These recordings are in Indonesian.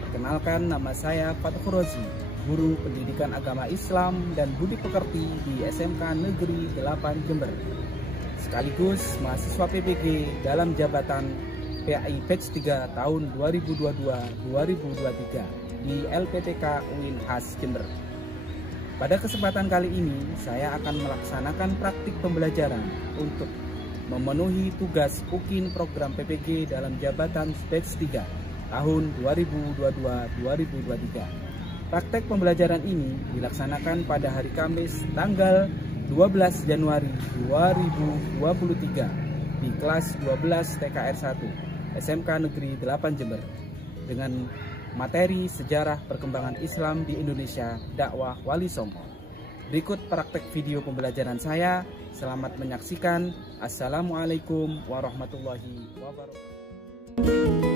Perkenalkan, nama saya Fathu Rozi, guru pendidikan agama Islam dan budi pekerti di SMK Negeri 8 Jember. Sekaligus mahasiswa PPG dalam jabatan PAI Batch 3 tahun 2022-2023 di LPTK UIN Khas Jember. Pada kesempatan kali ini, saya akan melaksanakan praktik pembelajaran untuk memenuhi tugas UKIN program PPG dalam jabatan Batch 3 tahun 2022-2023. Praktek pembelajaran ini dilaksanakan pada hari Kamis tanggal 12 Januari 2023 di kelas 12 TKR 1 SMK Negeri 8 Jember dengan materi Sejarah Perkembangan Islam di Indonesia Dakwah Wali Songo. Berikut praktek video pembelajaran saya. Selamat menyaksikan. Assalamualaikum warahmatullahi wabarakatuh.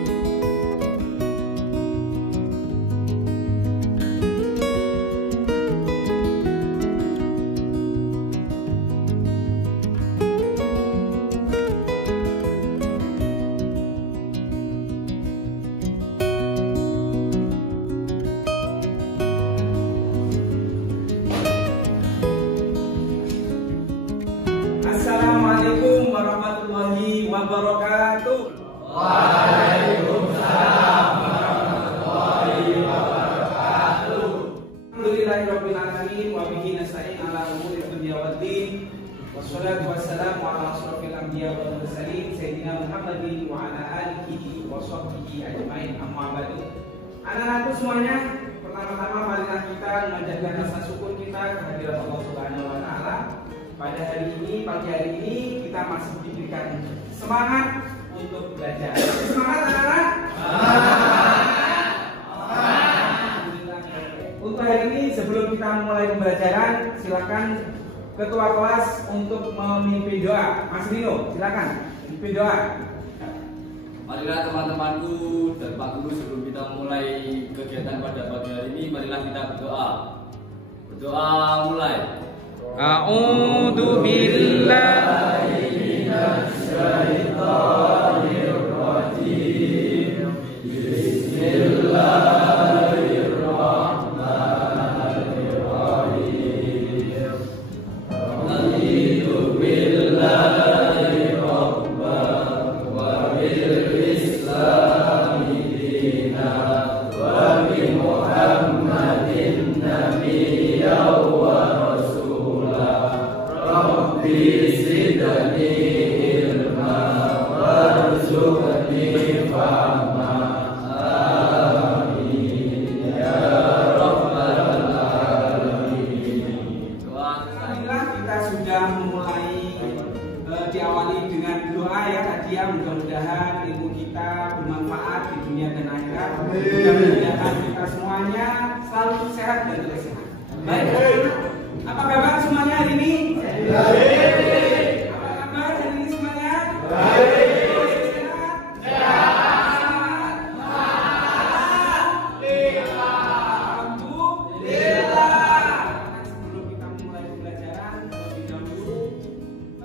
Assalamualaikum warahmatullahi wabarakatuh. Waalaikumsalam warahmatullahi wabarakatuh. Alhamdulillahirabbil alamin wa bihi nasta'in ala umuri dunya waddin. Wassalatu wassalamu ala asyrofil anbiya wal mursalin sayyidina Muhammadin wa ala alihi wa sahbihi ajmain. Amma ba'du. Anak-anakku semuanya, pertama-tama marilah kita menjaga rasa syukur kita kehadirat Allah Subhanahu wa taala. Pada hari ini, pagi hari ini kita masih diberikan semangat untuk belajar. Semangat anak-anak? Semangat. Untuk hari ini sebelum kita mulai pembelajaran, silakan ketua kelas untuk memimpin doa. Mas Rino, silakan memimpin doa. Marilah teman-temanku dan Pak Guru, sebelum kita mulai kegiatan pada pagi hari ini, marilah kita berdoa. Berdoa mulai. A'udzu billahi minasyaitonir rajim. Bismillahirrahmanirrahim. Raditu billahi rabban wa bil islami dinan wa bi Muhammadin nabiyyan wa Rabbi zidni ilma warzuqni fahma. Amin ya rabbal alamin. Alhamdulillah kita sudah mulai diawali dengan doa ya tadi ya. Mudah-mudahan ilmu kita bermanfaat di dunia dan akhirat. Mudah-mudahan kita semuanya selalu sehat dan terus sehat. Baik. Apa kabar semuanya hari ini? Baik. Apa kabar hari ini semuanya? Baik. Alhamdulillah. Sebelum kita mulai pembelajaran terlebih dahulu,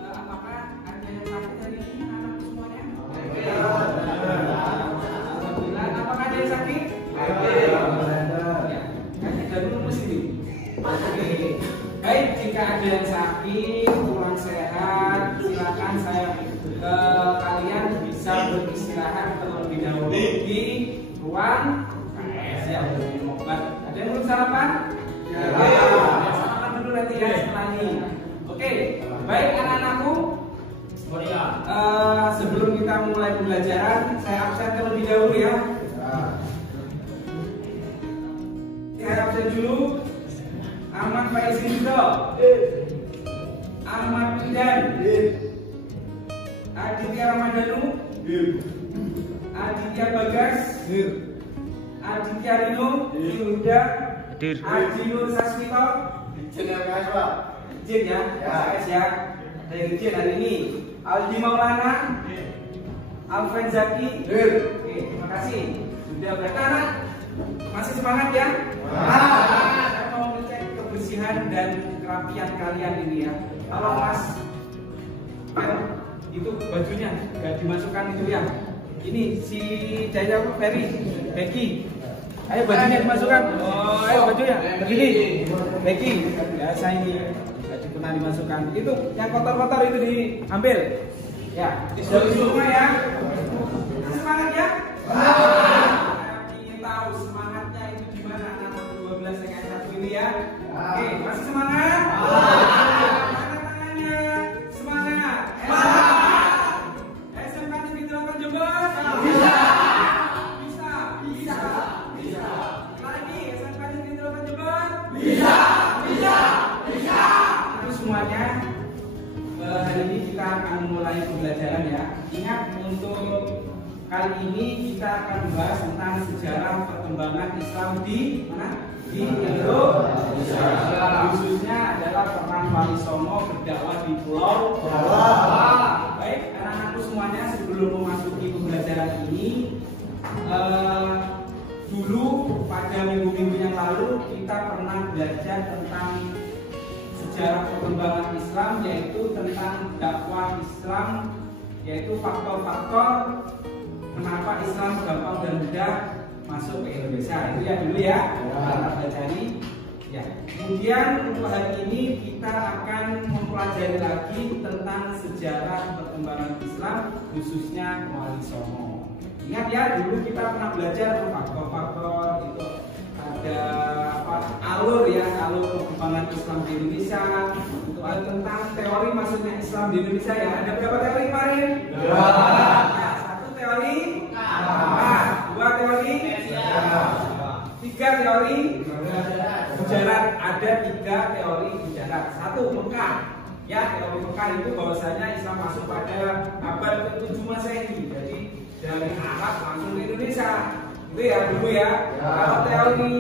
apakah ada yang sakit hari ini anak semuanya? Alhamdulillah. Apakah ada yang sakit? Ya, kita dulu mesti. Baik, jika ada yang sakit, kurang sehat, silakan kalian bisa beristirahat terlebih dahulu di ruang KS ya, untuk minum obat. Ada yang belum sarapan? Ya. Sarapan dulu nanti ya setelah ini. Oke, baik anak-anakku. Sebelum kita mulai pembelajaran, saya absen terlebih dahulu ya. Saya absen dulu. Ahmad Faizin Ridho, Ahmad Bidan, Aditya Ramadhanu, Aditya Bagas, Aditya Rino, Yuda, Adi Nur Sasmito, Izin ya, SAS ya. Ada yang izin hari ini. Aldi Maulana, Alfred Zaki. Oke, terima kasih. Sudah berangkat. Masih semangat ya? Saya mau ngecek kebersihan dan kerapian kalian ini ya. Kalau Mas itu bajunya nggak dimasukkan itu ya, Ini si Jaya Ferry, Becky. Ayo bajunya dimasukkan. Oh, ayo bajunya. Begini, Becky. Biasa ini baju pernah dimasukkan. Itu yang kotor-kotor itu diambil. Ya, dari semua ya. Semangat ya. Saya ingin tahu semangatnya itu di mana anak 12 TKR 1 ini ya. Oke, masih semangat? Angkat tangannya. Semangat. SMK Negeri 8 Jember. Bisa. Lagi SMK Negeri 8 Jember. Bisa. Itu semuanya. Hari ini kita akan mulai pembelajaran ya. Ingat, untuk kali ini kita akan membahas tentang sejarah perkembangan Islam di mana? Di Indonesia. Khususnya adalah peran Wali Songo berdakwah di Pulau Jawa. Baik, anak-anakku semuanya, sebelum memasuki pembelajaran ini, dulu pada minggu-minggu yang lalu kita pernah belajar tentang sejarah perkembangan Islam, yaitu tentang dakwah Islam, yaitu faktor-faktor kenapa Islam gampang dan mudah masuk ke Indonesia. Itu ya dulu ya, kita pelajari. Ya. Kemudian untuk hari ini kita akan mempelajari lagi tentang sejarah perkembangan Islam, khususnya Wali Songo. Ingat ya, dulu kita pernah belajar faktor-faktor itu, ada alur perkembangan Islam di Indonesia. Untuk tentang teori masuknya Islam di Indonesia ya. Ada berapa teori kemarin? 2. Satu teori, 2 teori, 3 teori mujarad. Ada 3 teori mujarad. 1 Mekah. Ya, teori Mekah itu bahwasanya Islam masuk pada abad ke-7 Masehi. Jadi dari Arab langsung ke Indonesia. Itu ya dulu ya. Kalau teori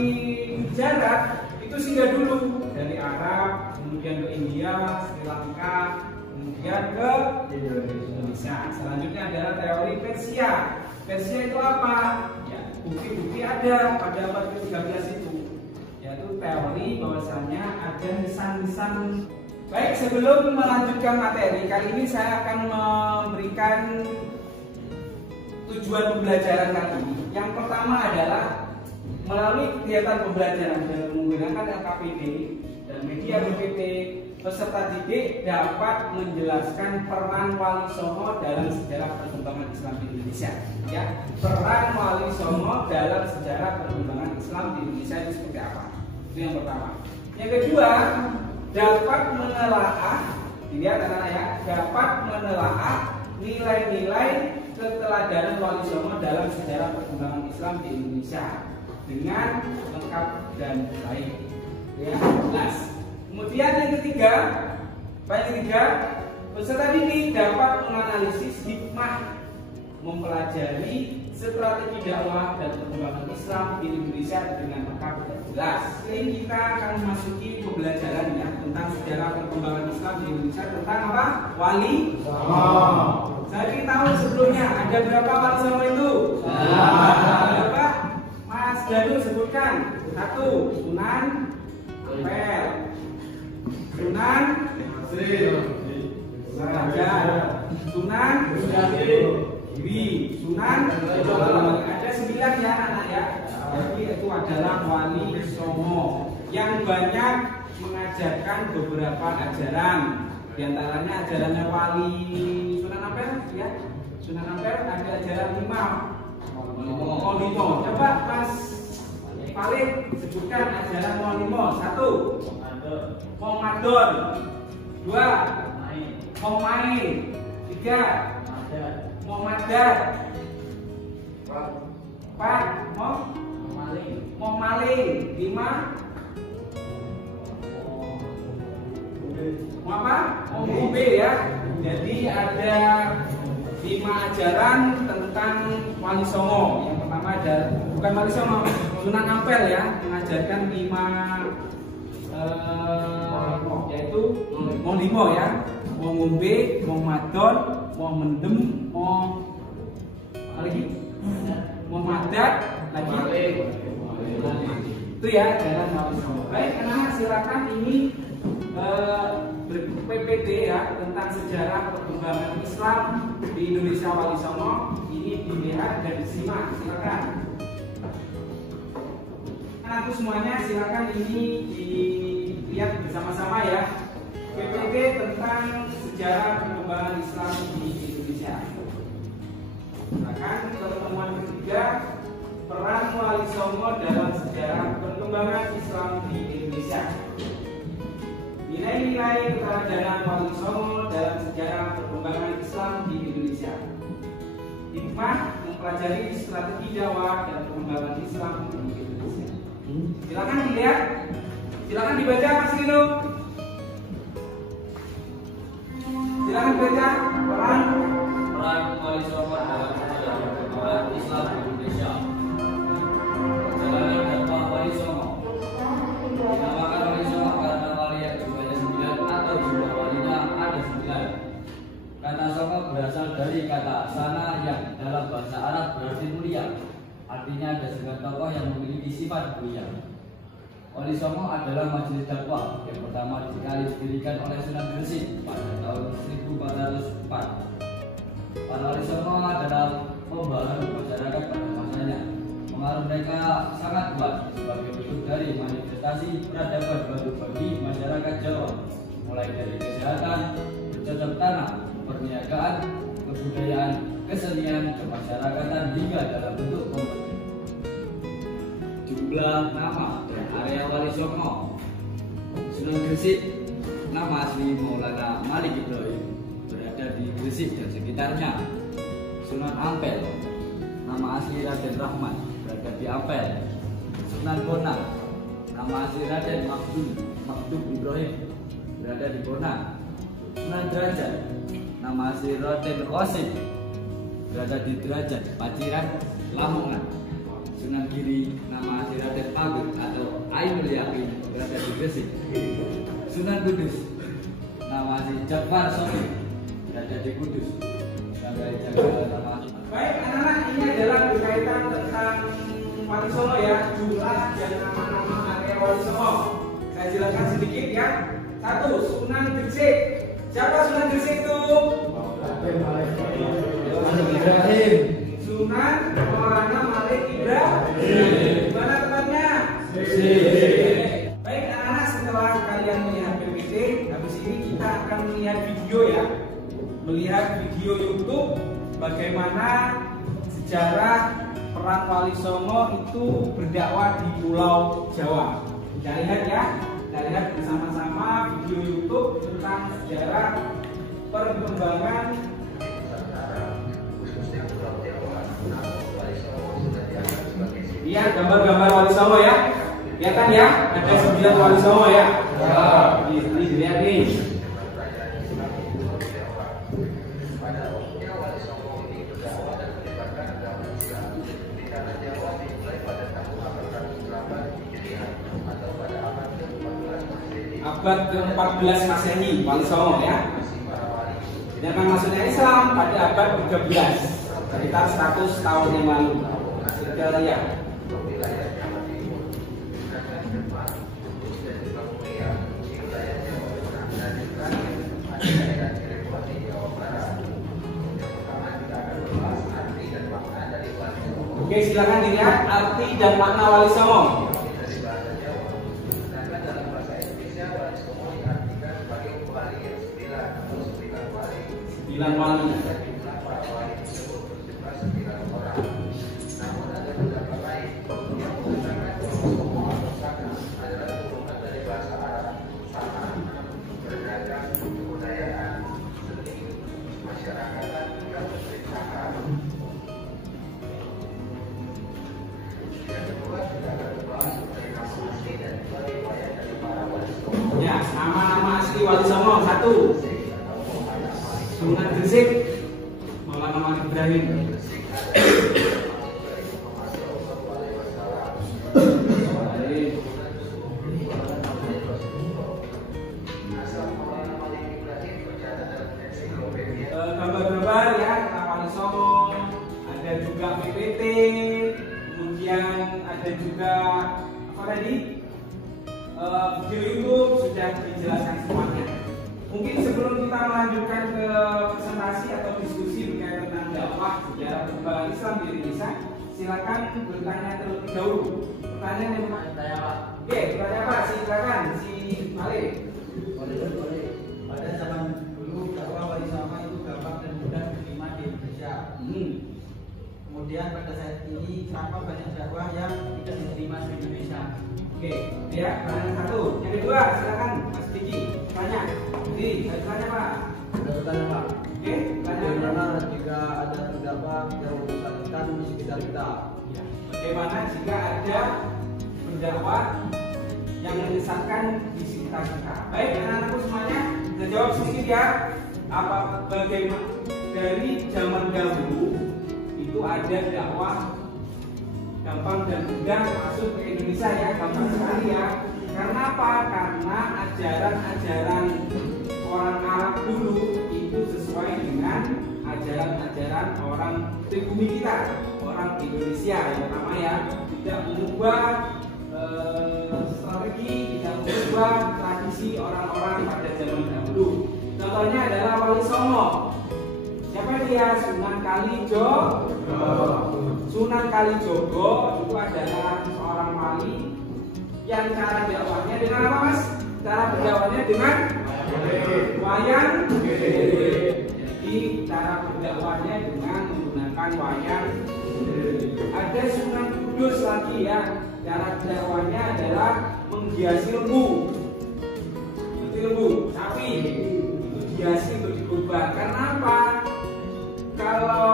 mujarad itu singgah dulu dari Arab, kemudian ke India, Sri Lanka, kemudian ke Indonesia. Selanjutnya adalah teori Persia. Persia itu apa? Ya, bukti-bukti ada pada abad ke-13 itu. Yaitu teori bahwasanya ada nisan-nisan. Baik, sebelum melanjutkan materi, kali ini saya akan memberikan tujuan pembelajaran kali ini. Yang pertama adalah melalui kegiatan pembelajaran dengan menggunakan LKPD dan media BPT, peserta didik dapat menjelaskan peran Wali Songo dalam sejarah perkembangan Islam di Indonesia. Ya, peran Wali Songo dalam sejarah perkembangan Islam di Indonesia itu seperti apa? Itu yang pertama. Yang kedua, dapat menelaah, dilihat anak-anak ya, dapat menelaah nilai-nilai keteladanan Wali Songo dalam sejarah perkembangan Islam di Indonesia dengan lengkap dan baik. Ya, jelas. Kemudian yang ketiga, peserta didik dapat menganalisis hikmah mempelajari strategi dakwah dan perkembangan Islam di Indonesia dengan lengkap dan jelas. Ini kita akan memasuki pembelajaran ya tentang sejarah perkembangan Islam di Indonesia tentang apa? Wali Songo. Saya ingin tahu sebelumnya ada berapa Wali Songo itu? Berapa? Mas Jadu sebutkan. 1 Sunan Ampel, Sunan Sunan Giri, Sunan ada 9 ya anak ya. Jadi itu adalah Wali Songo yang banyak mengajarkan beberapa ajaran. Di antaranya ajarannya Wali Sunan Ampel ya. Sunan Ampel ada ajaran 5. Coba Mas Paling sebutkan ajaran Molimo. 1 Momadon, 2 Momain, 3 Momadat, 4 Momaling, 5 Momube ya. Jadi ada 5 ajaran tentang Wali Songo. Yang pertama ada bukan Wali Songo, Sunan Ampel ya, mengajarkan 5 yaitu mau 5 ya, mau ngombe, mau madon, mau mendem, mau lagi, mau madat, lagi. Itu ya ajaran Wali Songo. Baik, anak-anak silakan ini PPT ya tentang sejarah perkembangan Islam di Indonesia Wali Songo. Ini dilihat dan disimak, silakan. Aku semuanya silakan ini dilihat bersama-sama ya. PPT tentang sejarah perkembangan Islam di Indonesia. Silakan pertemuan ketiga, peran Wali Songo dalam sejarah perkembangan Islam di Indonesia. Nilai-nilai keteladanan Wali Songo dalam sejarah perkembangan Islam di Indonesia. Hikmah mempelajari strategi dakwah dan perkembangan Islam di Indonesia. Silakan dilihat, silakan dibaca Mas Rino. Silakan baca peran Wali Songo dalam sejarah perkembangan Islam di Indonesia. Perjalanan dakwah Wali Songo. Dinamakan Wali Songo karena wali yang jumlahnya 9 atau jumlah walinya ada 9. Kata Songo berasal dari kata sana yang dalam bahasa Arab berarti mulia. Artinya ada 9 tokoh yang memiliki sifat mulia. Wali Songo adalah majelis dakwah yang pertama kali didirikan oleh Sunan Gresik pada tahun 1404. Para Wali Songo adalah pembaharu masyarakat pada masanya. Pengaruh mereka sangat kuat sebagai bentuk dari manifestasi peradaban baru bagi masyarakat Jawa, mulai dari kesehatan, bercocok tanam, perniagaan, kebudayaan, kesenian, kemasyarakatan hingga dalam bentuk kompetisi. Jumlah nama dan area Wali Songo. Sunan Gresik, nama asli Maulana Malik Ibrahim, berada di Gresik dan sekitarnya. Sunan Ampel, nama asli Raden Rahman, berada di Ampel. Sunan Bonang, nama asli Raden Maktub Ibrahim, berada di Bonang. Sunan Derajat, nama asli Raden Qasim, berada di Derajat, Paciran, Lamongan. Sunan Giri, nama asli Raden Pabrik atau Ainul Yakin, berada di Gresik. Sunan Kudus, nama asli Jafar Sofi, berada di Kudus. Baik anak-anak, ini adalah berkaitan tentang Wali Songo ya, jumlah dan nama-nama area Wali Songo. Saya jelaskan sedikit ya. 1. Sunan Gresik. Siapa Sunan Gresik itu? Ibrahim. Sunan Maulana Malik Ibrahim. Mana tempatnya? Baik anak-anak, setelah kalian melihat PPT, habis ini kita akan melihat video ya. Melihat video YouTube bagaimana sejarah peran Wali Songo itu berdakwah di Pulau Jawa. Kita lihat ya, kita lihat bersama-sama video YouTube tentang sejarah perkembangan lihat gambar-gambar Wali Songo ya. Kelihatan ya, ada 9 Wali Songo ya. Ini dilihat nih. Abad ke-14 Masehi, Wali Songo ya. Sedangkan masuknya Islam pada abad ke-13, sekitar 100 tahun yang lalu. Kita lihat. Oke, silakan dilihat arti dan makna Wali Songo. Sembilan wali. Ya, nama-nama asli Wali Songo. 1. Sunan Gresik, Maulana Malik Ibrahim. Gambar-gambar ya, Wali Songo. Ada juga PPT, kemudian ada juga apa tadi? Video YouTube sudah dijelaskan semuanya. Mungkin sebelum kita melanjutkan ke presentasi atau diskusi berkaitan tentang dakwah sejarah perkembangan Islam di Indonesia, silakan bertanya terlebih dahulu. Pertanyaan yang Saya Pak. Oke, bertanya apa? Silakan si Malik. Boleh. Pada zaman dulu dakwah wali songo itu gampang dan mudah diterima di Indonesia. Kemudian pada saat ini kenapa banyak dakwah yang tidak diterima di Indonesia? Oke, ya, pertanyaan satu. Yang kedua, silakan Mas Diki tanya. Jadi, saya tanya Pak. Ada pertanyaan Pak. Oke, pertanyaan Bagaimana jika ada pendapat yang membosankan di sekitar kita? Ya, bagaimana jika ada pendakwa yang menyesatkan di sekitar kita? Baik, anak-anakku semuanya, kita jawab sedikit ya. Bagaimana dari zaman dahulu itu ada dakwah gampang dan mudah masuk ke Indonesia ya, gampang sekali ya. Karena apa? Karena ajaran-ajaran orang Arab dulu itu sesuai dengan ajaran-ajaran orang pribumi kita, orang Indonesia yang pertama ya, tidak mengubah strategi, tidak mengubah tradisi orang-orang pada zaman dahulu. Contohnya adalah Wali Songo. Siapa dia? Sunan Kalijogo. Sunan Kalijogo itu adalah seorang wali yang cara dakwahnya dengan apa Mas? Cara berdakwahnya dengan wayang. Jadi cara berdakwahnya dengan menggunakan wayang. Ada Sunan Kudus lagi ya. Cara dakwahnya adalah menghiasi lembu. Lembu, sapi itu dihiasi untuk dikurban. Karena apa? Kalau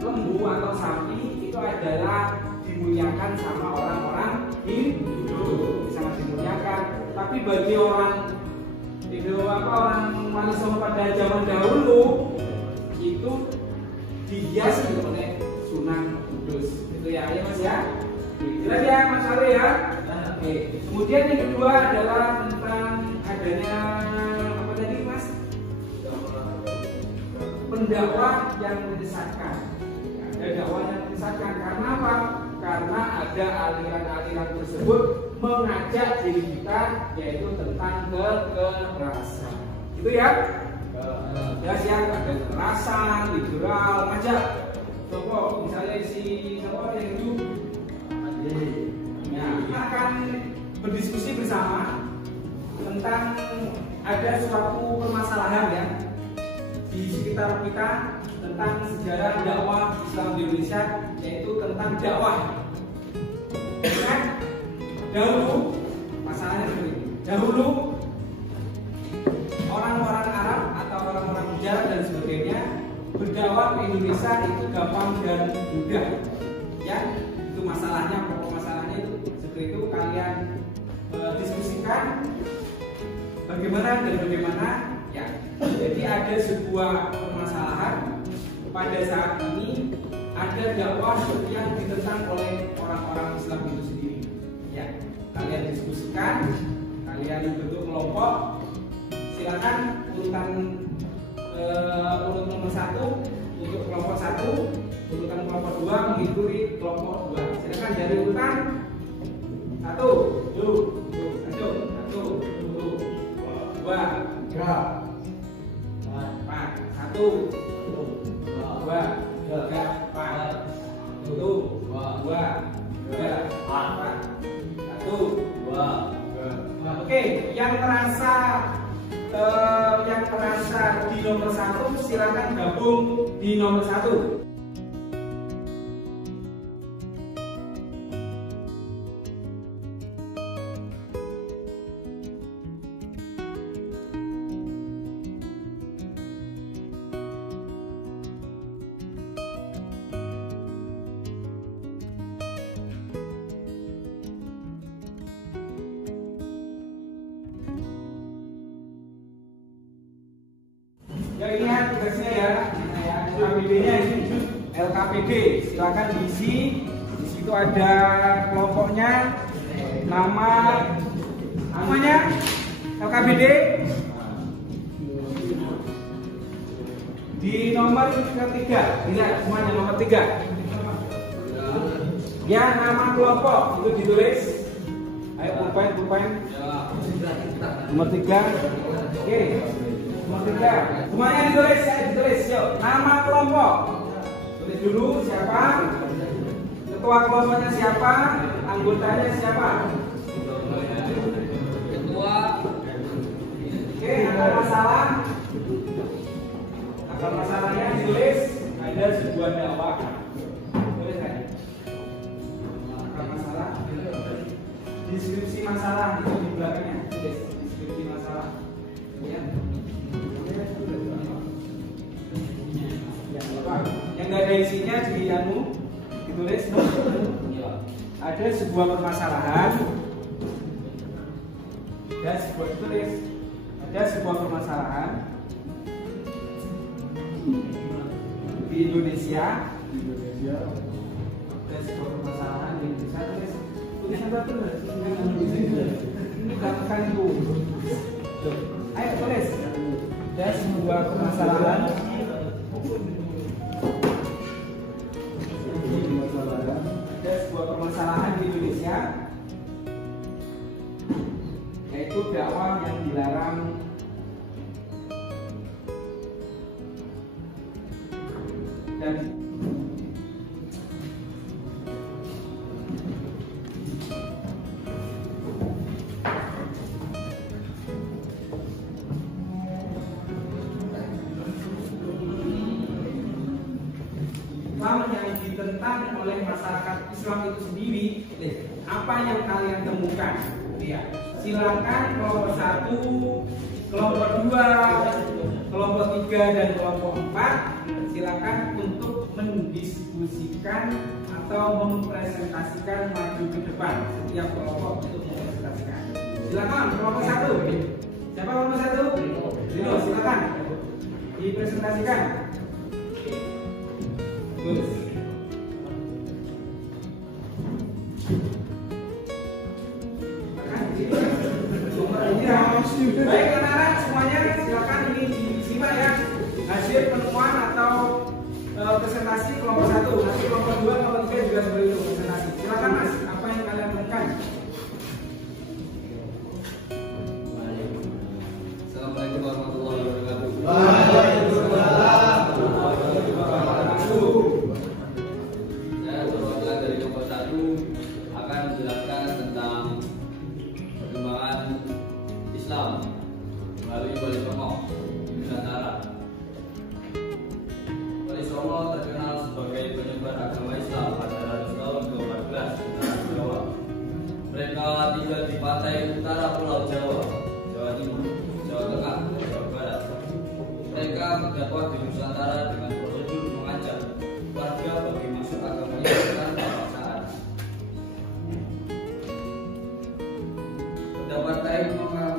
lembu atau sapi itu adalah dimuliakan sama orang-orang Hindu, sangat dimuliakan. Tapi bagi orang orang Wali Songo pada zaman dahulu itu dihiasi oleh Sunan Kudus. Itu ya, ya Mas ya. Jelas ya Mas Ali ya. Oke. Kemudian yang kedua adalah tentang adanya apa tadi Mas? Pendakwah yang menyesatkan. Ada dakwah yang menyesatkan karena apa? Karena ada aliran-aliran tersebut mengajak diri kita yaitu tentang kekerasan. Itu ya? Jelas ya, ada kekerasan, liberal, ngajak. Contoh misalnya si siapa yang itu? Nah, kita akan berdiskusi bersama tentang ada suatu permasalahan ya di sekitar kita tentang sejarah dakwah Islam di Indonesia, yaitu tentang dakwah. Kan dahulu masalahnya seperti ini. Dahulu orang-orang Arab atau orang-orang Jawa dan sebagainya berdakwah ke Indonesia itu gampang dan mudah. Ya, itu masalahnya, pokok masalahnya itu seperti itu. Kalian diskusikan bagaimana dan bagaimana ya. Jadi ada sebuah permasalahan pada saat ini, ada dakwah yang ditentang oleh orang-orang Islam itu sendiri. Ya, kalian diskusikan, kalian bentuk kelompok. Silakan urutan urut nomor 1 untuk kelompok 1, urutan kelompok 2 mengikuti kelompok 2. Silakan dari urutan 1 dulu, 2, 3, 4, 1, 2, 3, 4, 1, 2, 3, 4, 1, 2. Oke, yang merasa di nomor 1 silakan gabung di nomor 1. Ya ini ya tugasnya ya, LKPD-nya ini LKPD. Silakan diisi. Di situ ada kelompoknya, namanya LKPD di nomor ketiga. Lihat semuanya nomor 3. Ya nama kelompok itu ditulis. Ayo pulpen. Nomor 3. Oke. Nomor 3. Semuanya ditulis, yuk. Nama kelompok. Tulis dulu siapa, ketua kelompoknya siapa, anggotanya siapa. Ketua. Oke, ada masalah. Akar masalahnya ditulis, ada sebuah dakwah. Tulis kan? Akar masalah. Deskripsi masalah itu di belakangnya. Tulis deskripsi masalah. Ya. Yang nggak ada isinya di ditulis. Ada sebuah permasalahan. Ada sebuah permasalahan di Indonesia. Ada sebuah permasalahan di Indonesia. Tulisan apa tuh? Ini bukan itu. Ayo tulis. Ada sebuah permasalahan. Ada sebuah permasalahan di Indonesia, yaitu dakwah yang dilarang dan yang ditentang oleh masyarakat Islam itu sendiri. Apa yang kalian temukan? Ya, silakan kelompok 1, kelompok 2, kelompok 3 dan kelompok 4 silakan untuk mendiskusikan atau mempresentasikan maju ke depan setiap kelompok untuk mempresentasikan. Silakan kelompok 1. Siapa kelompok 1? Rino, silakan dipresentasikan. Terus. Baik anak-anak semuanya, silakan ini disimak ya hasil penemuan atau presentasi kelompok 1. Nanti kelompok 2, kelompok 3 juga seperti itu presentasi. Silakan Mas, apa yang kalian temukan? Assalamualaikum warahmatullahi wabarakatuh. Waalaikumsalam. Saya perwakilan dari kelompok 1 akan menjelaskan tentang perkembangan Islam melalui Wali Songo di Nusantara. Wali Songo terkenal sebagai penyebar agama Islam pada tahun ke-14 di Jawa. Mereka tinggal di pantai utara Pulau Jawa, Jawa Timur, Jawa Tengah, dan Jawa Barat. Mereka berdakwah di Nusantara dengan prosedur mengajak warga bagi masuk agama Islam tanpa paksaan. Pendapat lain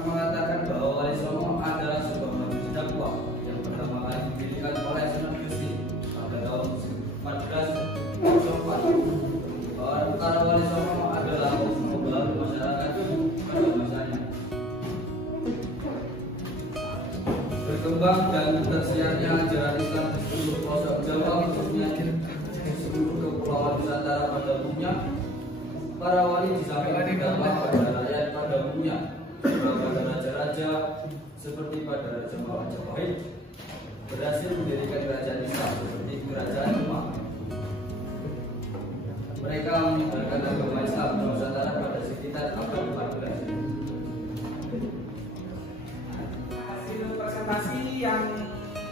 mengatakan bahwa Wali Songo adalah sebuah majelis dakwah yang pertama kali didirikan oleh Sunan Gusti pada tahun 1404. Para Wali Songo adalah membantu masyarakat pada masanya. Berkembang dan tersiarnya ajaran Islam di seluruh pelosok Jawa, khususnya di seluruh kepulauan Nusantara pada umumnya. Para wali disampaikan dakwah pada rakyat pada umumnya, pada raja-raja seperti pada Raja Majapahit berhasil mendirikan kerajaan Islam seperti kerajaan Demak. Mereka menyebarkan agama Islam di Nusantara pada sekitar abad 14. Hasil presentasi yang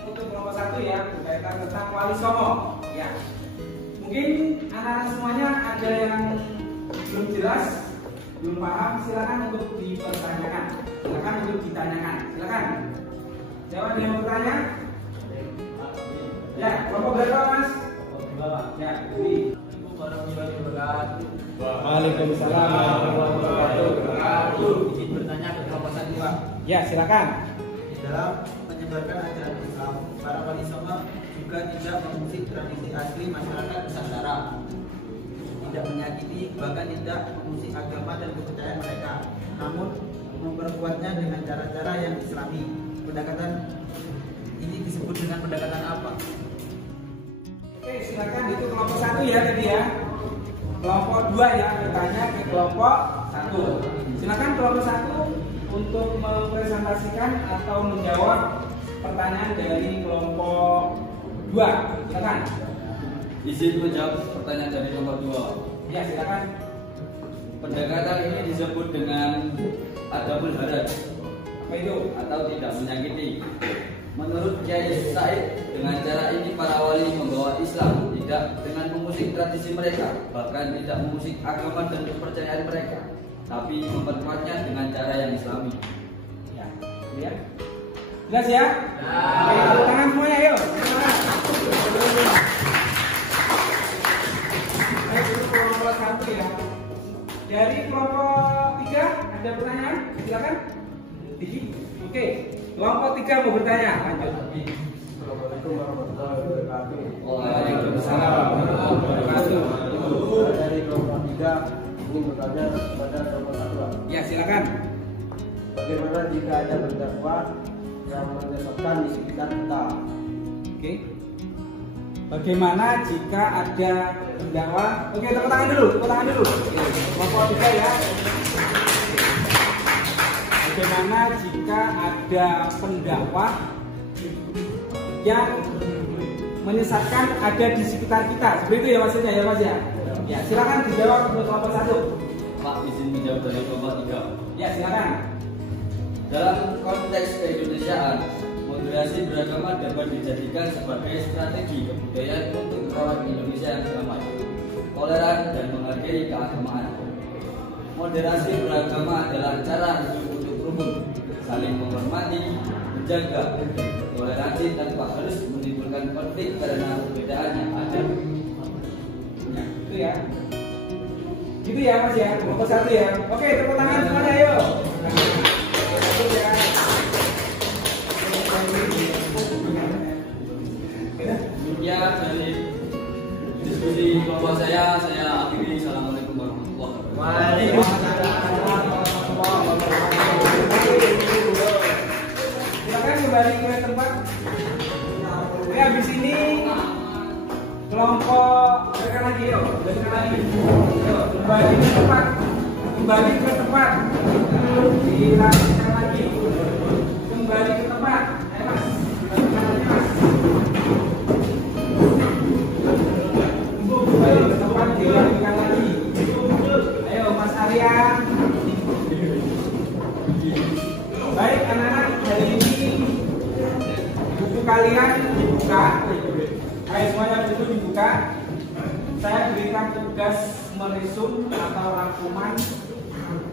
untuk kelompok 1 ya berkaitan tentang Wali Songo. Ya, mungkin anak-anak semuanya ada yang belum jelas, belum paham, silakan untuk dipertanyakan, silakan untuk ditanyakan, silakan. Siapa yang mau bertanya? Ya, kelompok berapa Mas? Ya, jadi. Waalaikumsalam warahmatullahi wabarakatuh. Izin bertanya ke kelompok 1 Pak. Ya, silakan. Di dalam menyebarkan ajaran Islam, para Wali Songo juga tidak mengusik tradisi asli masyarakat Nusantara, tidak menyakiti, bahkan tidak mengusik agama dan kepercayaan mereka, namun memperkuatnya dengan cara-cara yang Islami. Pendekatan ini disebut dengan pendekatan apa? Oke, silakan itu kelompok 1 ya tadi ya. Kelompok 2 ya bertanya ke kelompok 1. Silakan kelompok 1 untuk mempresentasikan atau menjawab pertanyaan dari kelompok 2. Silakan. Izin menjawab pertanyaan dari nomor 2. Ya, silakan. Pendekatan ini disebut dengan adabul haraj. Apa itu? Atau tidak menyakiti. Menurut Kiai Said, dengan cara ini para wali membawa Islam tidak dengan mengusik tradisi mereka, bahkan tidak mengusik agama dan kepercayaan mereka, tapi memperkuatnya dengan cara yang Islami. Ya, ya. Jelas ya? Oke, tepuk tangan semuanya, ayo. Ayo dulu kelompok 1 ya. Dari kelompok 3 ada pertanyaan? Silakan. Oke, kelompok 3 mau bertanya. Lanjut. Assalamualaikum warahmatullahi wabarakatuh. Waalaikumsalam warahmatullahi wabarakatuh. Dari kelompok 3 ingin bertanya kepada kelompok 1. Ya, silakan. Bagaimana jika ada terdakwa yang menyesatkan di sekitar kita? Oke. Bagaimana jika ada terdakwa? Oke, tepuk tangan dulu, tepuk tangan dulu. Kelompok 3 ya. Bagaimana jika ada pendakwa yang menyesatkan ada di sekitar kita? Seperti itu ya maksudnya ya Mas ya? Ya, silakan dijawab untuk kelompok 1. Pak, izin menjawab dari kelompok 3. Ya, silakan. Dalam konteks keindonesiaan, moderasi beragama dapat dijadikan sebagai strategi kebudayaan untuk merawat Indonesia yang damai, toleran, dan menghargai keagamaan. Moderasi beragama adalah cara hidup untuk rukun, saling menghormati, menjaga toleransi tanpa harus menimbulkan konflik karena perbedaan yang ada. Ya, itu ya. Gitu ya Mas ya, kelompok 1 ya. Oke, tepuk tangan semuanya ayo. Ya, dari diskusi kelompok saya akhiri. Assalamualaikum warahmatullahi wabarakatuh. Silakan kembali ke tempat. Oke, habis ini kelompok rekan lagi yuk, rekan lagi. Yuk, kembali ke tempat. Kembali ke tempat. Dilanjutkan lagi. Kembali ke tempat. Ayo Mas. Kembali ke tempat, dilanjutkan lagi. Ayo Mas Arya. Baik anak-anak, hari ini buku kalian dibuka. Ayo semuanya itu dibuka. Saya berikan tugas meresum atau rangkuman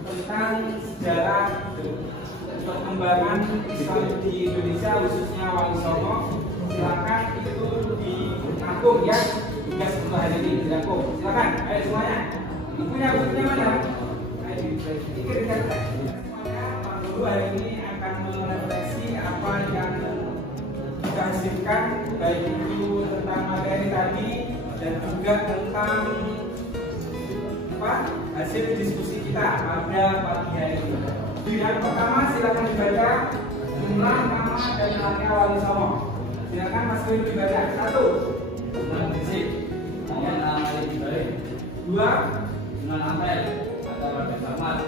tentang sejarah perkembangan Islam di Indonesia, khususnya Wali Songo. Silakan itu dirangkum ya, tugas untuk hari ini dirangkum. Silakan, ayo semuanya. Bukunya mana? Ayo dikit-dikit. Pak Guru hari ini akan merefleksi apa yang kita hasilkan, baik itu tentang materi tadi dan juga tentang hasil diskusi kita pada pagi hari ini. Yang pertama silakan dibaca jumlah nama dan anaknya Wali Songo. Silakan Mas Guru dibaca. 1. Sunan Gresik, nama Ali Ibrahim. 2. Sunan Ampel atau Raden Ahmad.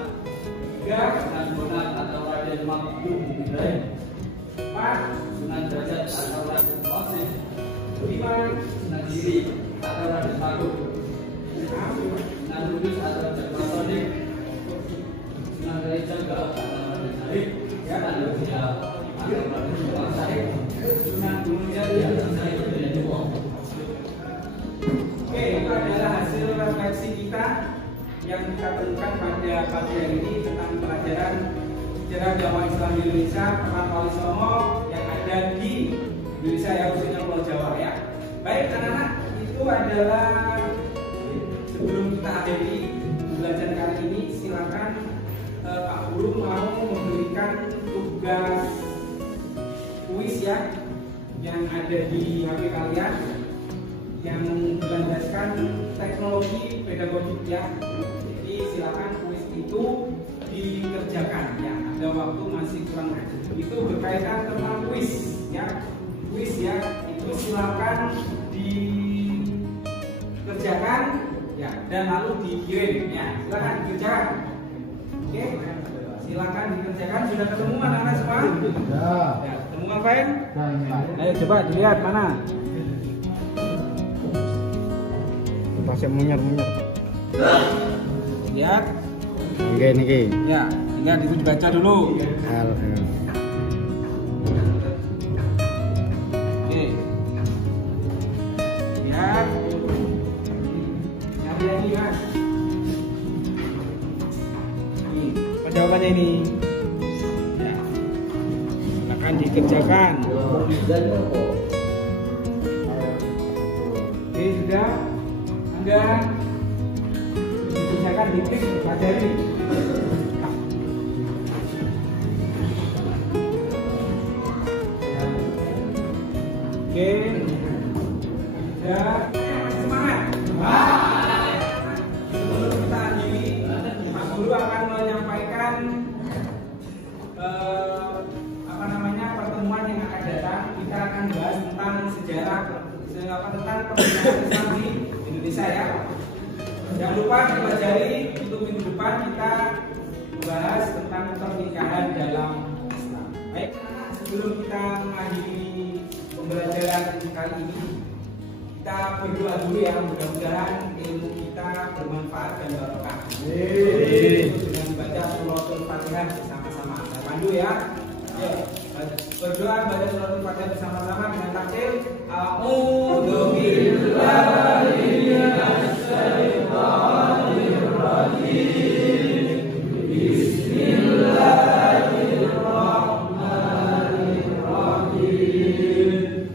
3. Sunan Bonang atau Raden Mahdum Ibrahim. 4. Sunan Derajat atau Raden Qasim. 5. Sunan Giri atau Raden Paku. 6. Sunan Kudus atau Jabal Sodik. Sunan Kalijaga atau Raden Syarif. Sunan Muria atau Raden Jawab Syarif. Sunan Gunung Jati atau Syarif Raden Juwo. Oke, itu adalah hasil refleksi kita yang kita temukan pada pagi hari ini tentang pelajaran sejarah dakwah Islam di Indonesia, peran Wali Songo yang ada di Indonesia ya, khususnya Pulau Jawa ya. Baik anak-anak, itu adalah sebelum kita akhiri pembelajaran kali ini, silakan Pak Guru mau memberikan tugas kuis ya yang ada di HP kalian yang berlandaskan teknologi pedagogik ya. Jadi silakan kuis itu dikerjakan ya. Ada waktu masih kurang. Itu berkaitan tentang kuis ya. Kuis ya itu silakan dikerjakan ya dan lalu dikirim ya. Silakan dikerjakan. Oke. Silakan dikerjakan. Sudah ketemu anak-anak semua? Ya. Ketemu Pak Fen? Ayo coba dilihat mana. Pasnya munyer-munyer. Lihat. Oke niki. Ya, tinggal dibaca dulu. L. Oke. Lihat. Yang ini Mas. Ini jawabannya ini. Ya. Silakan dikerjakan. Oke, sudah. Angga. Dikerjakan dikit, pelajari. Oke, sudah. Semangat. Sebelum kita akhiri, Mas Guru akan menyampaikan pertemuan yang akan datang. Kita akan bahas tentang sejarah, tentang pernikahan Islam di Indonesia ya. Jangan lupa dipelajari untuk minggu depan kita membahas tentang pernikahan dalam Islam. Baik, sebelum kita mengakhiri pembelajaran kali ini, kita berdoa dulu ya, mudah-mudahan ilmu kita bermanfaat dan barokah. Dengan membaca suratul Fatihah bersama-sama. Saya pandu ya. Berdoa baca suratul Fatihah bersama-sama dengan takbir. A'udzu billahi minasy syaithanir rajim. Bismillahirrahmanirrahim.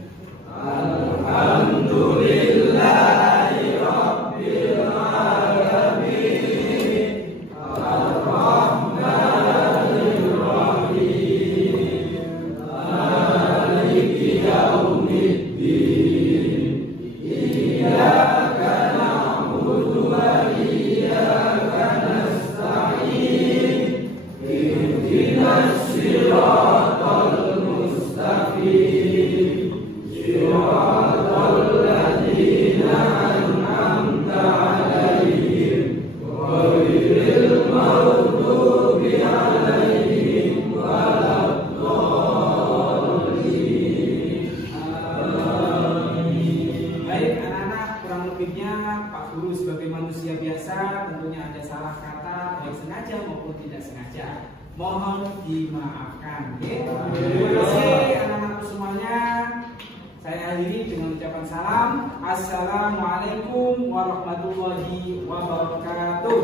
Alhamdulillahi rabbil alamin. Ar-Rahmanir Rahim. Maliki yaumiddin. Iyyaka na'budu wa iyyaka nasta'in. Ihdinas siratal mustaqim. Siratal ladzina an'amta 'alaihim ghairil maghdubi 'alaihim waladdallin. Amin. Baik anak-anak, kurang lebihnya Pak Guru sebagai manusia biasa tentunya ada salah kata baik sengaja maupun tidak sengaja. Mohon dimaafkan. Terima kasih anak-anakku semuanya. Saya akhiri dengan ucapan salam. Assalamualaikum warahmatullahi wabarakatuh.